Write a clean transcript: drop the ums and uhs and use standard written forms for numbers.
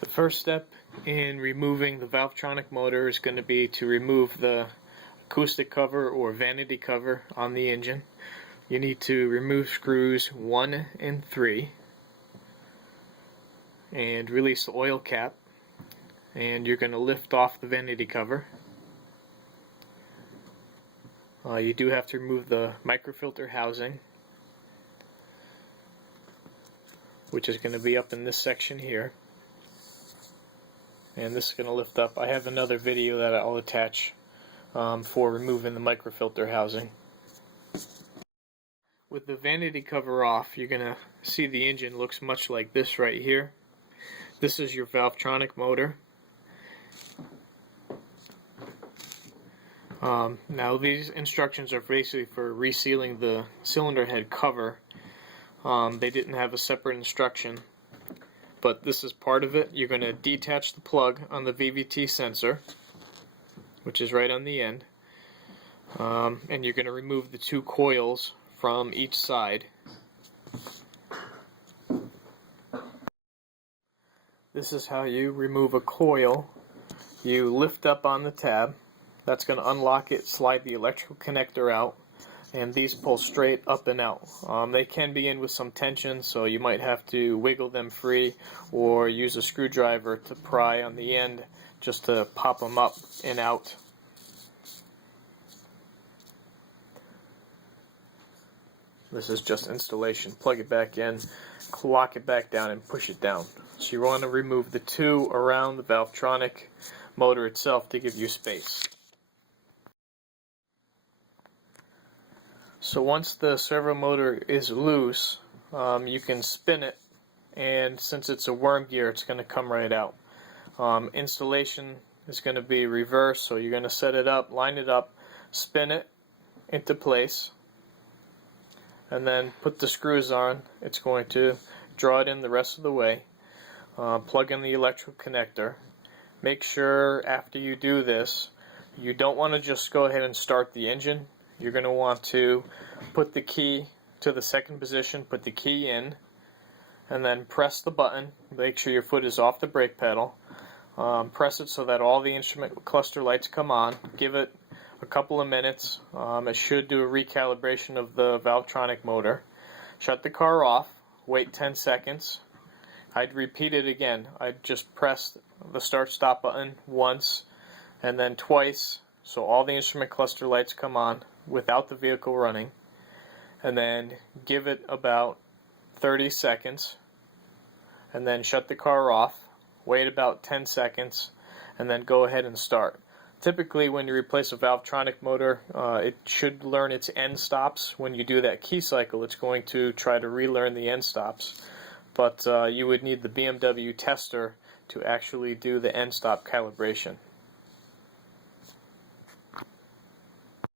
The first step in removing the Valvetronic motor is going to be to remove the acoustic cover or vanity cover on the engine. You need to remove screws 1 and 3 and release the oil cap, and you're going to lift off the vanity cover. You do have to remove the microfilter housing, which is going to be up in this section here. And this is going to lift up. I have another video that I'll attach for removing the microfilter housing. With the vanity cover off, you're going to see the engine looks much like this right here. This is your Valvetronic motor. Now these instructions are basically for resealing the cylinder head cover. They didn't have a separate instruction, but this is part of it. You're going to detach the plug on the VVT sensor, which is right on the end, and you're going to remove the 2 coils from each side. This is how you remove a coil. You lift up on the tab. That's going to unlock it, slide the electrical connector out, and these pull straight up and out. They can be in with some tension, so you might have to wiggle them free or use a screwdriver to pry on the end just to pop them up and out. This is just installation. Plug it back in, lock it back down, and push it down. So you want to remove the 2 around the Valvetronic motor itself to give you space. So once the servo motor is loose, you can spin it, and since it's a worm gear, it's going to come right out. Installation is going to be reverse, so you're going to set it up, line it up, spin it into place, and then put the screws on. It's going to draw it in the rest of the way. Plug in the electrical connector. Make sure after you do this, you don't want to just go ahead and start the engine. You're going to want to put the key to the second position, put the key in, and then press the button. Make sure your foot is off the brake pedal. Press it so that all the instrument cluster lights come on. Give it a couple of minutes. It should do a recalibration of the Valvetronic motor. Shut the car off. Wait 10 seconds. I'd repeat it again. I'd just press the start-stop button once and then twice, so all the instrument cluster lights come on without the vehicle running, and then give it about 30 seconds, and then shut the car off, wait about 10 seconds, and then go ahead and start. Typically when you replace a Valvetronic motor, it should learn its end stops. When you do that key cycle, it's going to try to relearn the end stops, but you would need the BMW tester to actually do the end stop calibration.